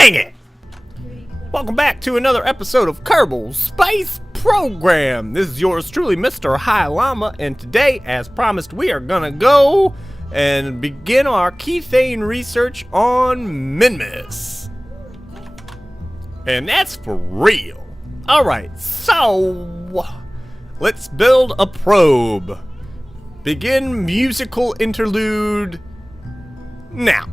Dang it! Welcome back to another episode of Kerbal Space Program. This is yours truly, Mr. High Llama, and today, as promised, we are gonna go and begin our Kethane research on Minmus. And that's for real. Alright, so let's build a probe. Begin musical interlude now.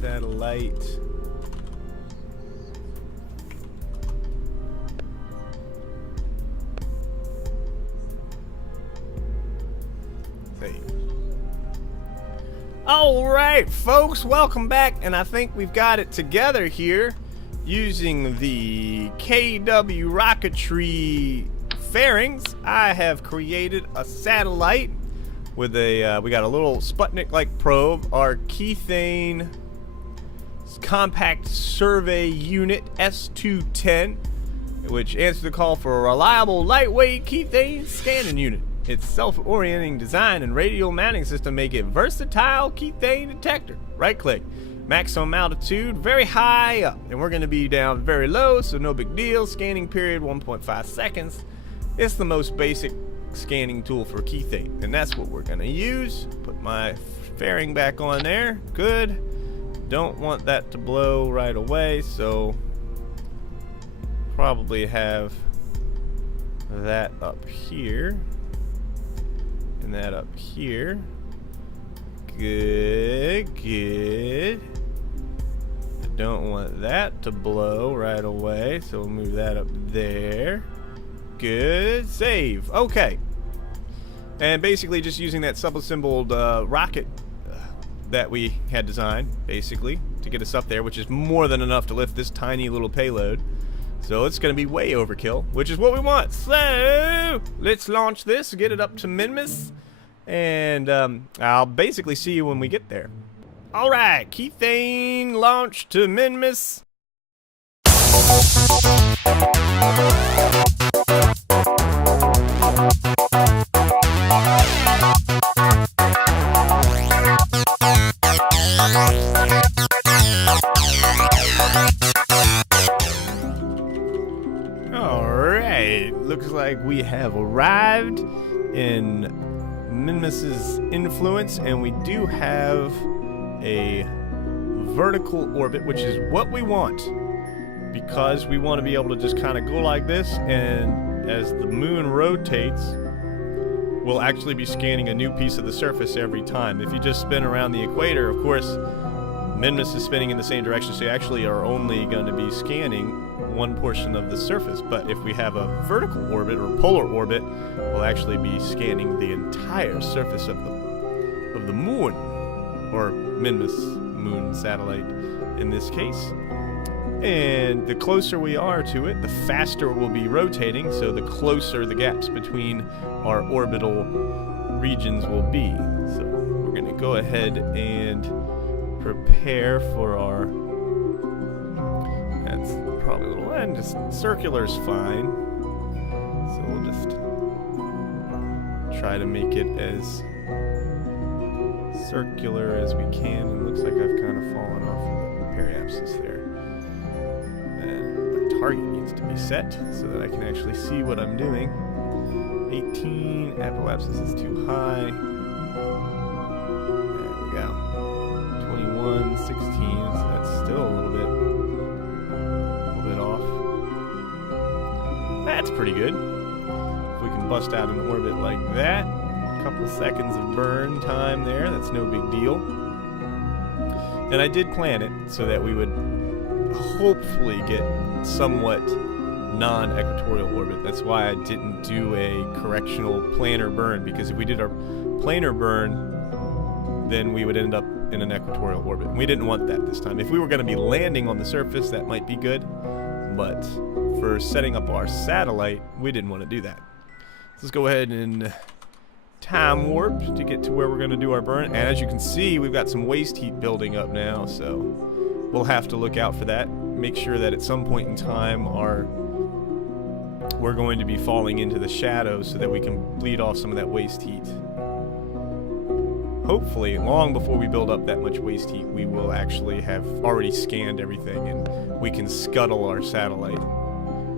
Satellite. Save. Alright, folks, welcome back, and I think we've got it together here using the KW Rocketry fairings. I have created a satellite with a, we got a little Sputnik-like probe, our Kethane compact survey unit S210, which answers the call for a reliable, lightweight Kethane scanning unit. Its self-orienting design and radial mounting system make it versatile Kethane detector. Right-click, maximum altitude, very high up, and we're going to be down very low, so no big deal. Scanning period 1.5 seconds. It's the most basic scanning tool for Kethane, and that's what we're gonna use. Put my fairing back on there. Good. Don't want that to blow right away, so probably have that up here and that up here. Good, good. I don't want that to blow right away, so we'll move that up there. Good. Save. Okay. And basically just using that sub-assembled rocket that we had designed, basically, to get us up there, which is more than enough to lift this tiny little payload. So it's going to be way overkill, which is what we want. So let's launch this, get it up to Minmus, and I'll basically see you when we get there. Alright, Kethane launch to Minmus. Alright, looks like we have arrived in Minmus's influence, and we do have a vertical orbit, which is what we want, because we want to be able to just kind of go like this, and as the moon rotates, we'll actually be scanning a new piece of the surface every time. If you just spin around the equator, of course, Minmus is spinning in the same direction, so you actually are only going to be scanning one portion of the surface. But if we have a vertical orbit or polar orbit, we'll actually be scanning the entire surface of the moon, or Minmus moon satellite in this case. And the closer we are to it, the faster we'll be rotating, so the closer the gaps between our orbital regions will be. So we're going to go ahead and prepare for our, that's probably a little, and just circular's fine. So we'll just try to make it as circular as we can. It looks like I've kind of fallen off of the periapsis there. And my target needs to be set so that I can actually see what I'm doing. 18, apoapsis is too high. There we go. 21, 16, so that's still a little bit off. That's pretty good. If we can bust out an orbit like that, a couple seconds of burn time there, that's no big deal. And I did plan it so that we would hopefully get somewhat non-equatorial orbit. That's why I didn't do a correctional planar burn, because if we did our planar burn, then we would end up in an equatorial orbit. We didn't want that this time. If we were going to be landing on the surface, that might be good, but for setting up our satellite, we didn't want to do that. So let's go ahead and time warp to get to where we're going to do our burn. And as you can see, we've got some waste heat building up now, so we'll have to look out for that. Make sure that at some point in time we're going to be falling into the shadows so that we can bleed off some of that waste heat. Hopefully, long before we build up that much waste heat, we will actually have already scanned everything and we can scuttle our satellite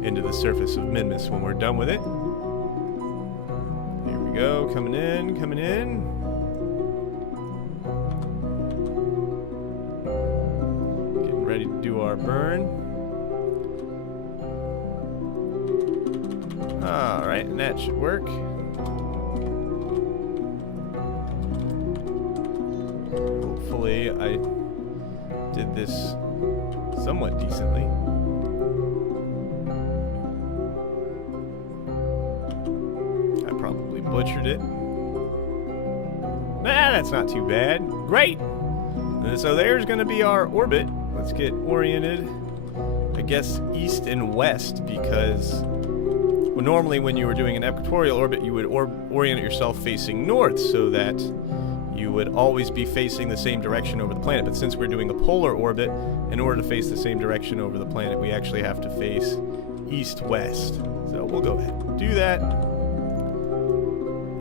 into the surface of Minmus when we're done with it. Here we go, coming in, coming in. Getting ready to do our burn. Alright, and that should work. Hopefully I did this somewhat decently. I probably butchered it. Nah, that's not too bad. Great! And so there's going to be our orbit. Let's get oriented, I guess, east and west, because well, normally when you were doing an equatorial orbit, you would orient yourself facing north so that you would always be facing the same direction over the planet. But since we're doing a polar orbit, in order to face the same direction over the planet, we actually have to face east-west. So we'll go ahead and do that.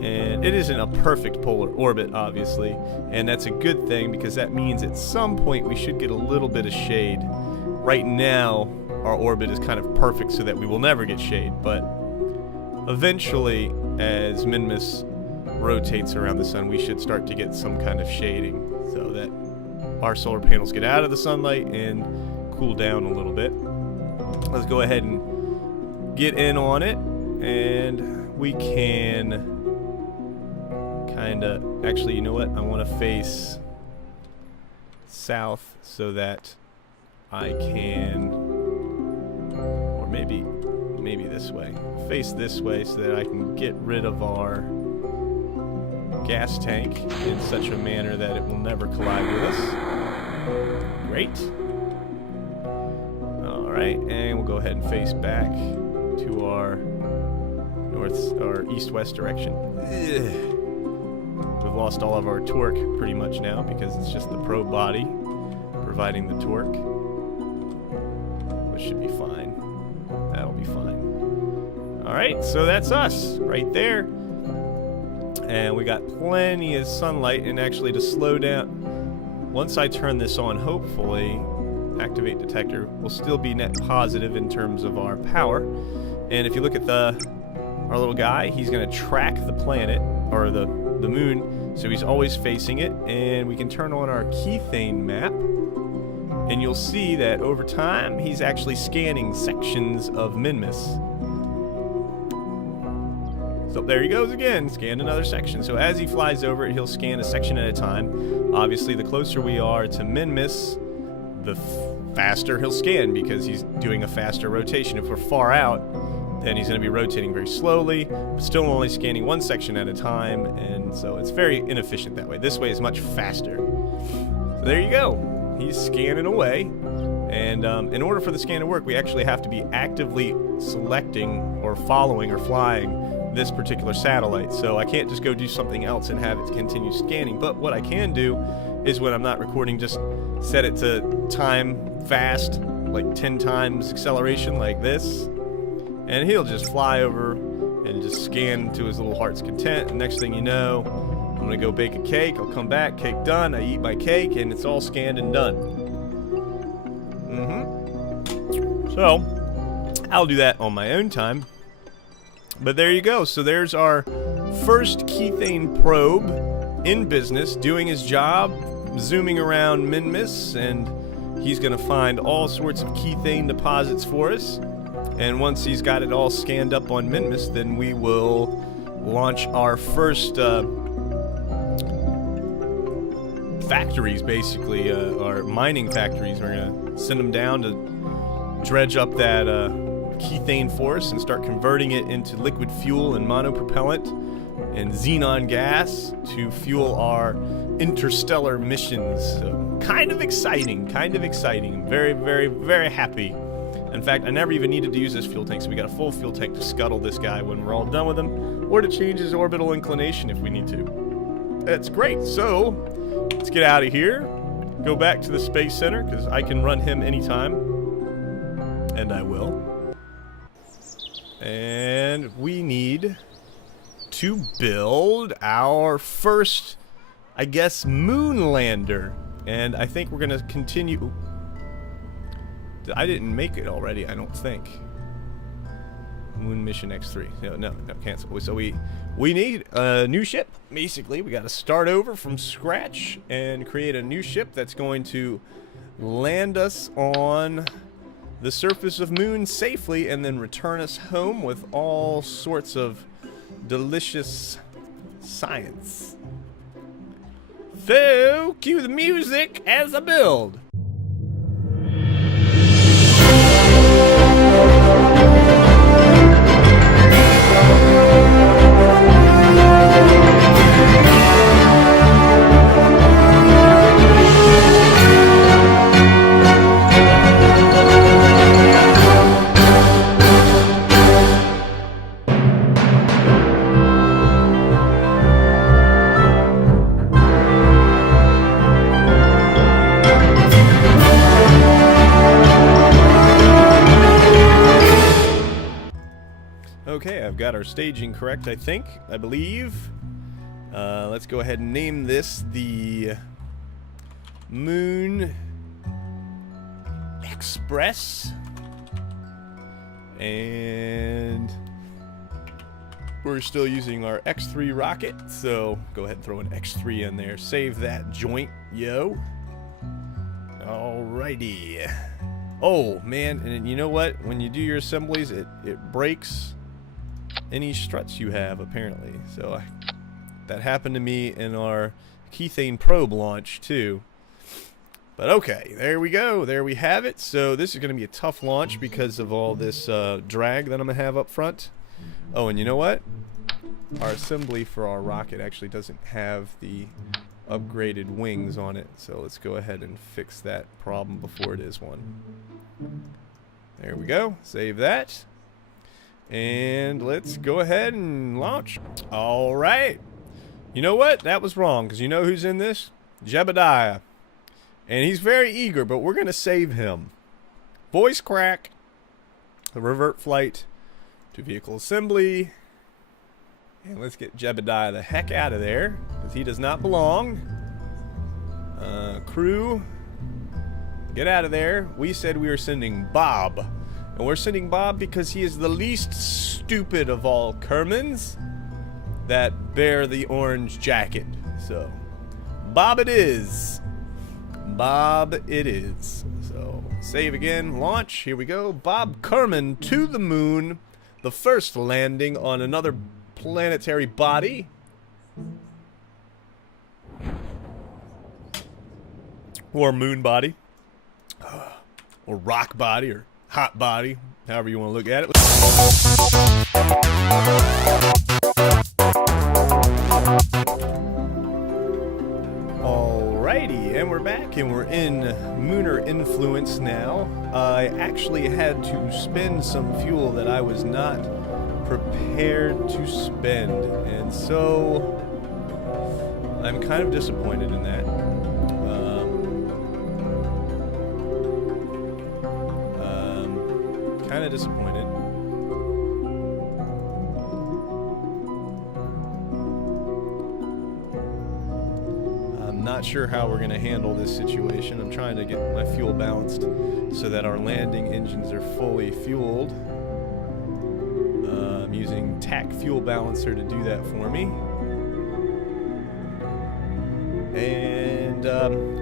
And it isn't a perfect polar orbit, obviously, and that's a good thing because that means at some point we should get a little bit of shade. Right now, our orbit is kind of perfect so that we will never get shade, but eventually, as Minmus rotates around the sun, we should start to get some kind of shading so that our solar panels get out of the sunlight and cool down a little bit. Let's go ahead and get in on it, and we can kind of, actually, you know what? I want to face south so that I can, or maybe this way. Face this way so that I can get rid of our gas tank in such a manner that it will never collide with us. Great. Alright, and we'll go ahead and face back to our east-west direction. Ugh. We've lost all of our torque pretty much now because it's just the probe body providing the torque. Which should be fine. That'll be fine. Alright, so that's us right there. And we got plenty of sunlight, and actually to slow down, once I turn this on, hopefully, activate detector, will still be net positive in terms of our power. And if you look at our little guy, he's going to track the planet, or the moon, so he's always facing it. And we can turn on our Kethane map, and you'll see that over time, he's actually scanning sections of Minmus. So there he goes again, scan another section. So as he flies over it, he'll scan a section at a time. Obviously, the closer we are to Minmus, the faster he'll scan because he's doing a faster rotation. If we're far out, then he's going to be rotating very slowly, but still only scanning one section at a time, and so it's very inefficient that way. This way is much faster. So there you go. He's scanning away, and in order for the scan to work, we actually have to be actively selecting or following or flying this particular satellite. So I can't just go do something else and have it continue scanning. But what I can do is, when I'm not recording, just set it to time fast, like 10 times acceleration like this, and he'll just fly over and just scan to his little heart's content. And next thing you know, I'm gonna go bake a cake. I'll come back, cake done, I eat my cake, and it's all scanned and done. So I'll do that on my own time. But there you go. So there's our first Kethane probe in business, doing his job, zooming around Minmus, and he's going to find all sorts of Kethane deposits for us. And once he's got it all scanned up on Minmus, then we will launch our first factories, basically, our mining factories. We're going to send them down to dredge up that Kethane force and start converting it into liquid fuel and monopropellant and xenon gas to fuel our interstellar missions. So kind of exciting, Very, very, very happy. In fact, I never even needed to use this fuel tank, so we got a full fuel tank to scuttle this guy when we're all done with him, or to change his orbital inclination if we need to. That's great. So let's get out of here, go back to the Space Center, because I can run him anytime, and I will. And we need to build our first, I guess, moon lander. And I think we're going to continue. I didn't make it already, I don't think. Moon mission X3. No, cancel. So we need a new ship. Basically, we got to start over from scratch and create a new ship that's going to land us on the surface of Moon safely and then return us home with all sorts of delicious science. So, cue the music as I build. Okay, I've got our staging correct, I believe. Let's go ahead and name this the Moon Express. And we're still using our X3 rocket, so go ahead and throw an X3 in there. Save that joint, yo. Alrighty. Oh, man, and you know what? When you do your assemblies, it breaks any struts you have, apparently. So that happened to me in our Kethane probe launch too. But okay, there we go, there we have it. So this is going to be a tough launch because of all this drag that I'm gonna have up front. Oh, and you know what, our assembly for our rocket actually doesn't have the upgraded wings on it, so let's go ahead and fix that problem before it is one. There we go, save that. And let's go ahead and launch. Alright. You know what? That was wrong, because you know who's in this? Jebediah. And he's very eager, but we're going to save him. Voice crack. Revert flight to vehicle assembly. And let's get Jebediah the heck out of there, because he does not belong. Crew, get out of there. We said we were sending Bob. And we're sending Bob because he is the least stupid of all Kermans that bear the orange jacket. So, Bob it is. Bob it is. So, save again, launch, here we go. Bob Kerman to the moon. The first landing on another planetary body. Or moon body. Or rock body, or hot body, however you want to look at it. Alrighty, and we're back, and we're in Mooner Influence now. I actually had to spend some fuel that I was not prepared to spend, and so I'm kind of disappointed in that. Kind of disappointed. I'm not sure how we're going to handle this situation. I'm trying to get my fuel balanced so that our landing engines are fully fueled. I'm using TAC Fuel Balancer to do that for me. And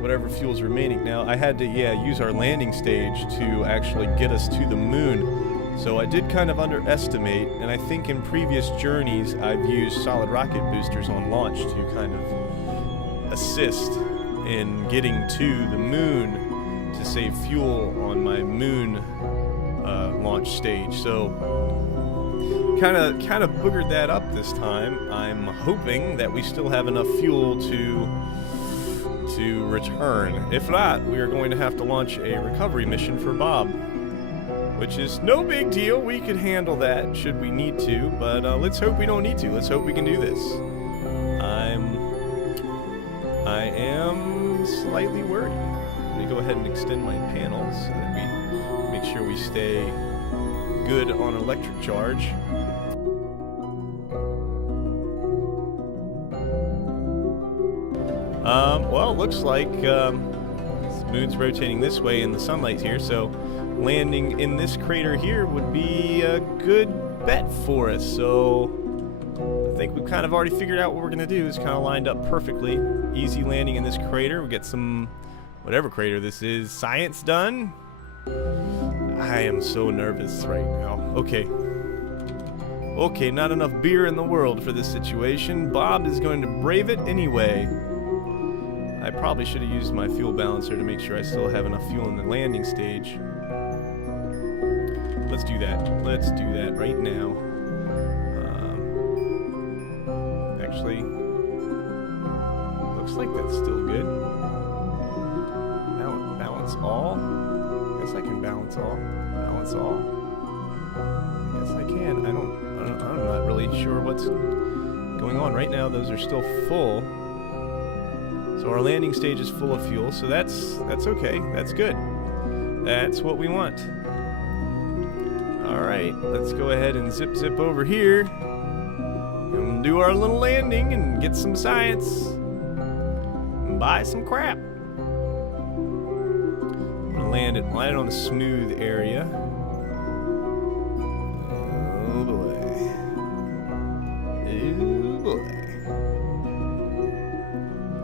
whatever fuel's remaining. Now, I had to, use our landing stage to actually get us to the moon. So I did kind of underestimate, and I think in previous journeys I've used solid rocket boosters on launch to kind of assist in getting to the moon to save fuel on my moon launch stage. So kind of boogered that up this time. I'm hoping that we still have enough fuel to return. If not, we are going to have to launch a recovery mission for Bob, which is no big deal. We could handle that should we need to, but let's hope we don't need to. Let's hope we can do this. I am slightly worried. Let me go ahead and extend my panels so that we make sure we stay good on electric charge. Well, looks like the moon's rotating this way and the sunlight's here, so landing in this crater here would be a good bet for us. So I think we've kind of already figured out what we're going to do. It's kind of lined up perfectly. Easy landing in this crater. We get some, whatever crater this is, science done. I am so nervous right now. Okay, not enough beer in the world for this situation. Bob is going to brave it anyway. I probably should have used my fuel balancer to make sure I still have enough fuel in the landing stage. Let's do that. Let's do that right now. Actually, looks like that's still good. Balance all. Guess I can balance all. Balance all. Yes, I can. I'm not really sure what's going on right now. Those are still full. So our landing stage is full of fuel, so that's okay. That's good. That's what we want. Alright, let's go ahead and zip over here and do our little landing and get some science and buy some crap. I'm gonna land it on a smooth area. Oh boy. Oh boy.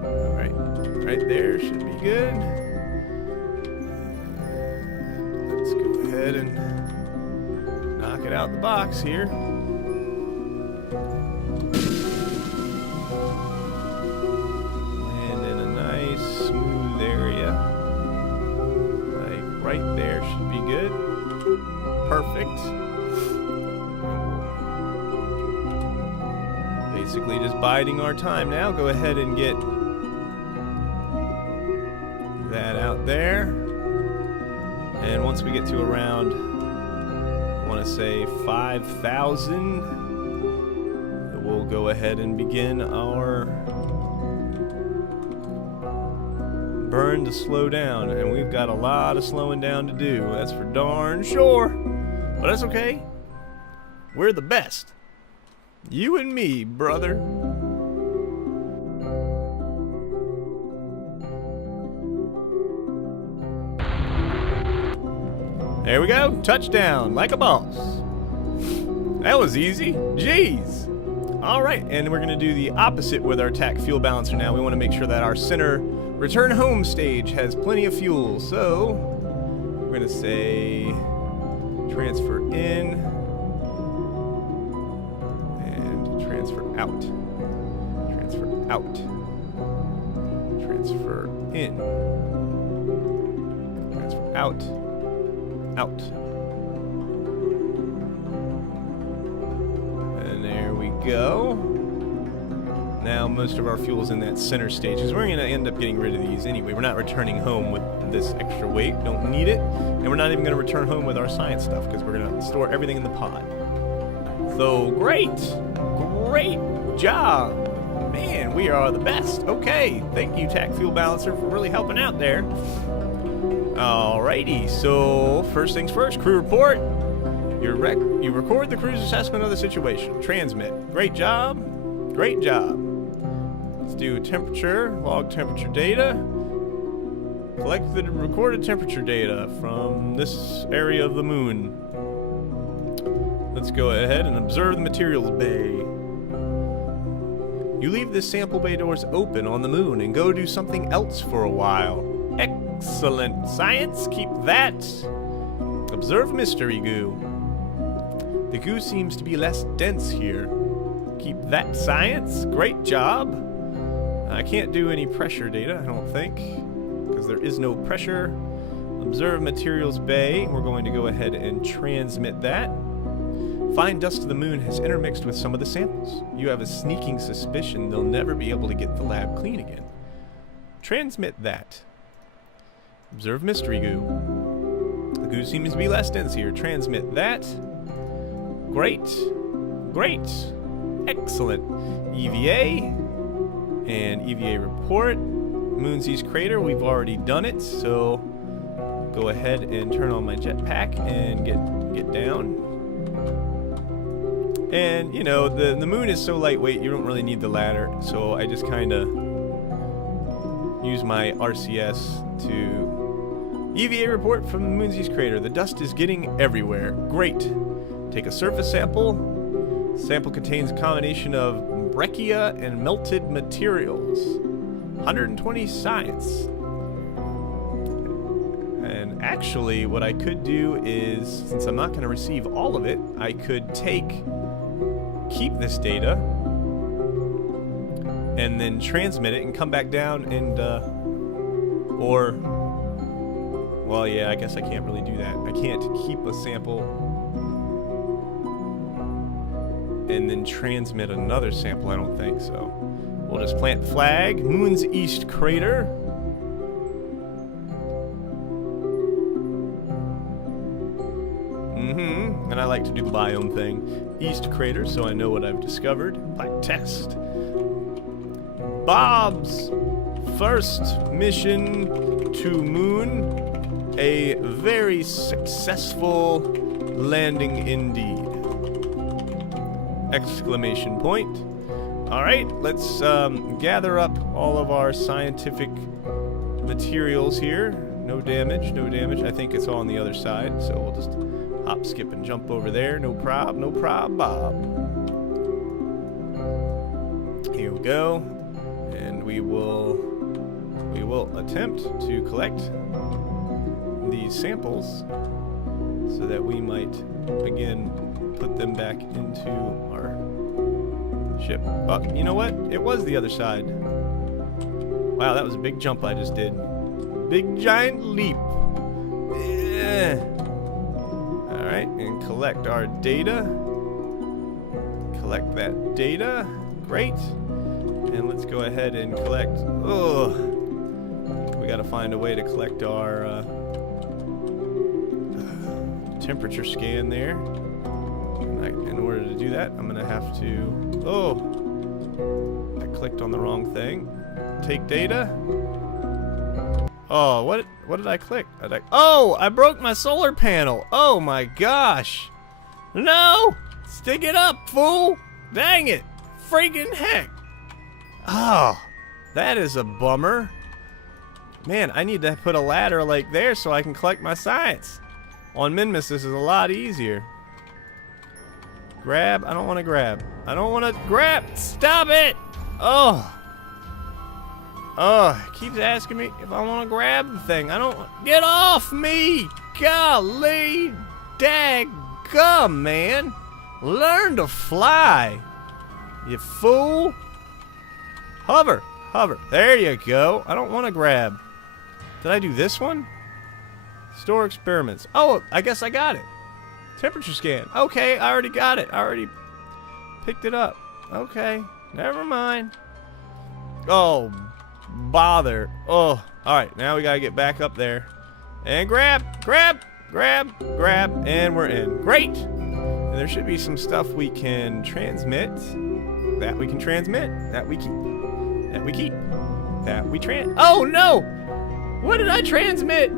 Alright, right there should be good. Let's go ahead and knock it out the box here. Land in a nice smooth area. Like right there should be good. Perfect. Basically just biding our time now. Go ahead and get that out there. And once we get to around, I want to say 5,000, we'll go ahead and begin our burn to slow down, and we've got a lot of slowing down to do, that's for darn sure, but that's okay. We're the best, you and me, brother. There we go, touchdown, like a boss. That was easy, jeez. All right, and we're gonna do the opposite with our TAC fuel balancer now. We wanna make sure that our center return home stage has plenty of fuel. So, we're gonna say transfer in and transfer out. Transfer out. Transfer in. Transfer out. Out. And there we go. Now most of our fuel is in that center stage, because we're going to end up getting rid of these anyway. We're not returning home with this extra weight. Don't need it. And we're not even going to return home with our science stuff, because we're going to store everything in the pod. So great. Great job. Man, we are the best. Okay. Thank you, TAC Fuel Balancer, for really helping out there. Alrighty, so first things first, crew report. You record the crew's assessment of the situation. Transmit. Great job. Great job. Let's do temperature, log temperature data. Collect the recorded temperature data from this area of the moon. Let's go ahead and observe the materials bay. You leave the sample bay doors open on the moon and go do something else for a while. Excellent science, keep that. Observe mystery goo. The goo seems to be less dense here. Keep that science, great job. I can't do any pressure data, I don't think, because there is no pressure. Observe materials bay. We're going to go ahead and transmit that. Fine dust of the moon has intermixed with some of the samples. You have a sneaking suspicion they'll never be able to get the lab clean again. Transmit that. Observe mystery goo. The goo seems to be less dense here. Transmit that. Great. Great. Excellent. EVA. And EVA report. Moon's East Crater, we've already done it, so go ahead and turn on my jetpack and get down. And, you know, the moon is so lightweight, you don't really need the ladder, so I just kind of use my RCS to... EVA report from the Moon's East Crater. The dust is getting everywhere. Great. Take a surface sample. Sample contains a combination of breccia and melted materials. 120 science. And actually, what I could do is, since I'm not going to receive all of it, I could keep this data and then transmit it and come back down and, well, yeah, I guess I can't really do that. I can't keep a sample and then transmit another sample, I don't think so. We'll just plant flag. Moon's East Crater. And I like to do the biome thing. East Crater, so I know what I've discovered. Flight test. Bob's first mission to Moon. A very successful landing indeed. Exclamation point. Alright, let's gather up all of our scientific materials here. No damage, no damage. I think it's all on the other side, so we'll just hop, skip, and jump over there. No prob, Bob. Here we go. And we will attempt to collect these samples so that we might, again, put them back into our ship. Oh, you know what? It was the other side. Wow, that was a big jump I just did. Big giant leap. Yeah. Alright, and collect our data. Collect that data. Great. And let's go ahead and collect... Oh, we gotta find a way to collect our temperature scan there. In order to do that, I'm gonna have to... Oh! I clicked on the wrong thing. Take data. Oh, what did I click? Oh! I broke my solar panel! Oh my gosh! No! Stick it up, fool! Dang it! Freaking heck! Oh! That is a bummer. Man, I need to put a ladder like there so I can collect my science. On Minmus, this is a lot easier. Grab? I don't want to grab. I don't want to grab! Stop it! Oh! Oh, it keeps asking me if I want to grab the thing. I don't... Get off me! Golly! Daggum, man! Learn to fly! You fool! Hover! Hover. There you go. I don't want to grab. Did I do this one? Store experiments. Oh, I guess I got it. Temperature scan. Okay, I already got it. I already picked it up. Okay, never mind. Oh, bother. Oh, alright, now we gotta get back up there. And grab, and we're in. Great! And there should be some stuff we can transmit. That we can transmit. That we keep. That we keep. That we Oh no! What did I transmit?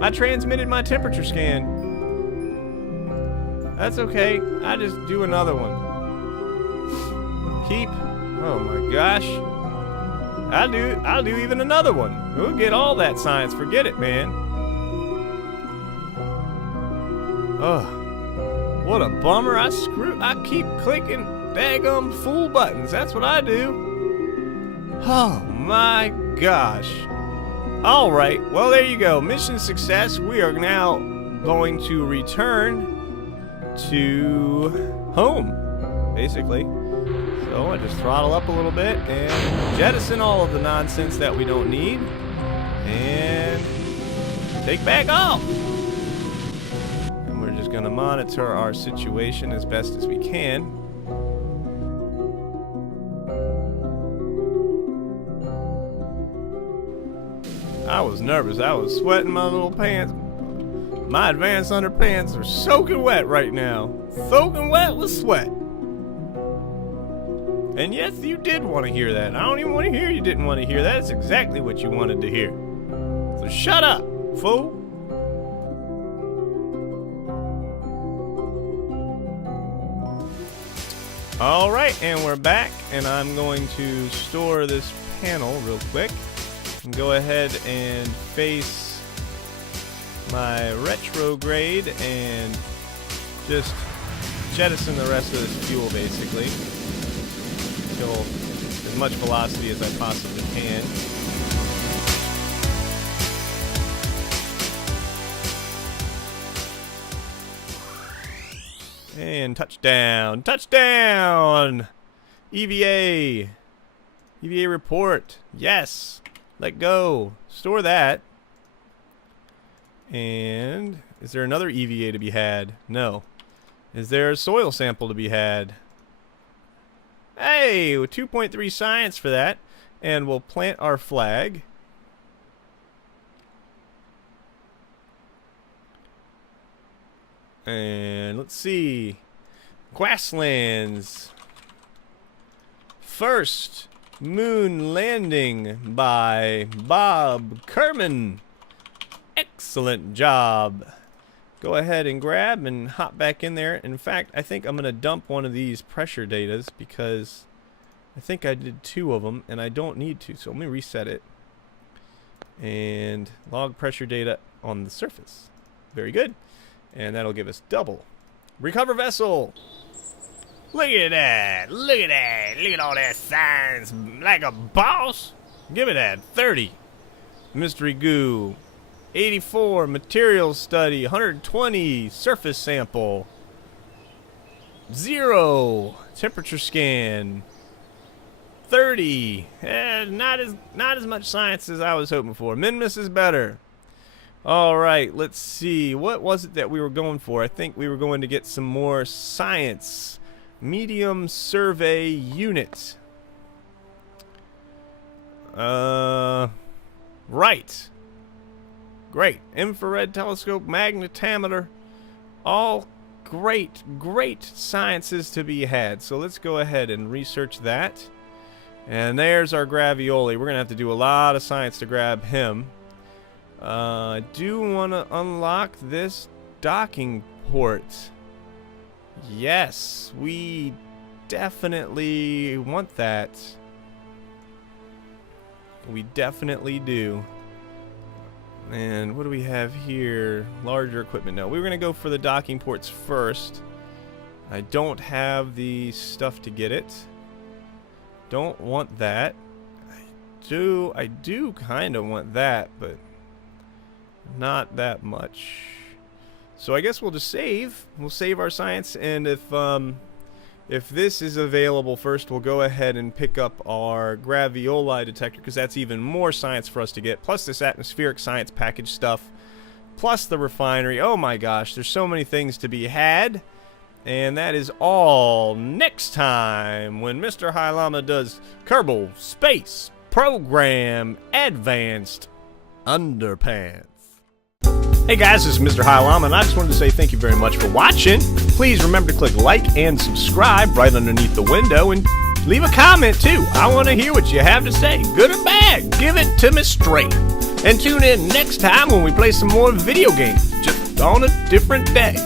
I transmitted my temperature scan. That's okay. I just do another one. Keep. Oh my gosh. I'll do even another one. We'll get all that science. Forget it, man. Oh, what a bummer. I keep clicking daggum fool buttons. That's what I do. Oh my gosh. Alright, well there you go. Mission success. We are now going to return to home, basically. So So I just throttle up a little bit and jettison all of the nonsense that we don't need. And take back off. And we're just going to monitor our situation as best as we can. I was nervous. I was sweating my little pants. My advanced underpants are soaking wet right now. Soaking wet with sweat. And yes, you did want to hear that. I don't even want to hear you didn't want to hear that. It's exactly what you wanted to hear. So shut up, fool. Alright, and we're back. And I'm going to store this panel real quick. And go ahead and face my retrograde and just jettison the rest of this fuel basically. Kill as much velocity as I possibly can. And touchdown! Touchdown! EVA! EVA report. Yes! Let go. Store that. And is there another EVA to be had? No. Is there a soil sample to be had? Hey, 2.3 science for that. And we'll plant our flag. And let's see. Grasslands. First moon landing by Bob Kerman. Excellent job. Go ahead and grab and hop back in there. In fact, I think I'm going to dump one of these pressure datas because I think I did 2 of them and I don't need to. So let me reset it. And log pressure data on the surface. Very good. And that'll give us double. Recover vessel. Look at that. Look at that. Look at all that science. Like a boss. Give it that. 30. Mystery goo. 84. Material study. 120. Surface sample. 0. Temperature scan. 30. Not as much science as I was hoping for. Minmus is better. Alright, let's see. What was it that we were going for? I think we were going to get some more science. Medium survey unit. Right. Great. Infrared telescope, magnetometer. All great sciences to be had. So let's go ahead and research that. And there's our Gravioli. We're going to have to do a lot of science to grab him. I do want to unlock this docking port. Yes, we definitely want that. We definitely do. And what do we have here? Larger equipment. No, we were going to go for the docking ports first. I don't have the stuff to get it. Don't want that. I do kind of want that, but not that much. So I guess we'll just save. We'll save our science, and if this is available first, we'll go ahead and pick up our Gravioli detector, because that's even more science for us to get, plus this atmospheric science package stuff, plus the refinery. Oh my gosh, there's so many things to be had. And that is all next time when Mr. High Llama does Kerbal Space Program Advanced Underpants. Hey guys, this is Mr. High Llama, and I just wanted to say thank you very much for watching. Please remember to click like and subscribe right underneath the window, and leave a comment too. I want to hear what you have to say, good or bad. Give it to me straight. And tune in next time when we play some more video games, just on a different day.